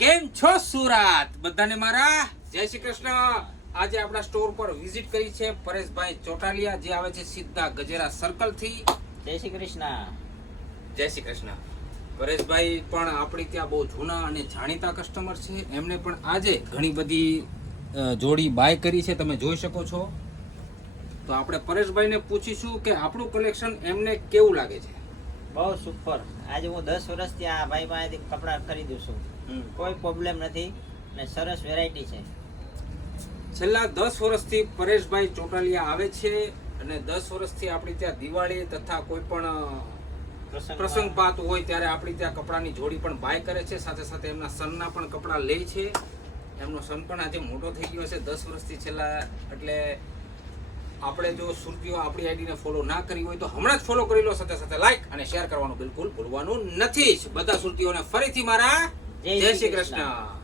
કેમ છો સુરત? બધાને મારા જય શ્રી કૃષ્ણ. આજે આપણા સ્ટોર પર વિઝિટ કરી છે પરેશભાઈ ચોટાલિયા, જે આવે છે સીધા ગજેરા સર્કલ થી. જય શ્રી કૃષ્ણ. જય શ્રી કૃષ્ણ. પરેશભાઈ પણ આપણી ત્યાં બહુ જૂના અને જાણીતા કસ્ટમર છે. એમને પણ આજે ઘણી બધી જોડી બાય કરી છે, તમે જોઈ શકો છો. તો આપણે પરેશભાઈને પૂછીશું કે આપણું કલેક્શન એમને કેવું લાગે છે. બહુ સુપર. આજે હું 10 વર્ષથી આ ભાઈ પાસેથી કપડાં ખરીદું છું. કોઈ પ્રોબ્લેમ નથી ને સરસ વેરાયટી છે. છેલ્લા 10 વર્ષથી પરેશભાઈ ચોટાલિયા આવે છે અને 10 વર્ષથી આપણી ત્યાં દિવાળી તથા કોઈ પણ પ્રસંગ પાત હોય ત્યારે આપણી ત્યાં કપડાની જોડી પણ બાય કરે છે. સાથે સાથે એમના સનના પણ કપડાં લે છે. એમનો સન પણ આજે મોટો થઈ ગયો છે 10 વર્ષથી છેલ્લા. એટલે આપણે જો સુરતીઓ આપણી આઈડીને ફોલો ના કરી હોય તો હમણાં જ ફોલો કરી લો. સાથે સાથે લાઈક અને શેર કરવાનું બિલકુલ ભૂલવાનું નથી. બધા સુરતીઓને ફરીથી મારા જય શ્રી કૃષ્ણ.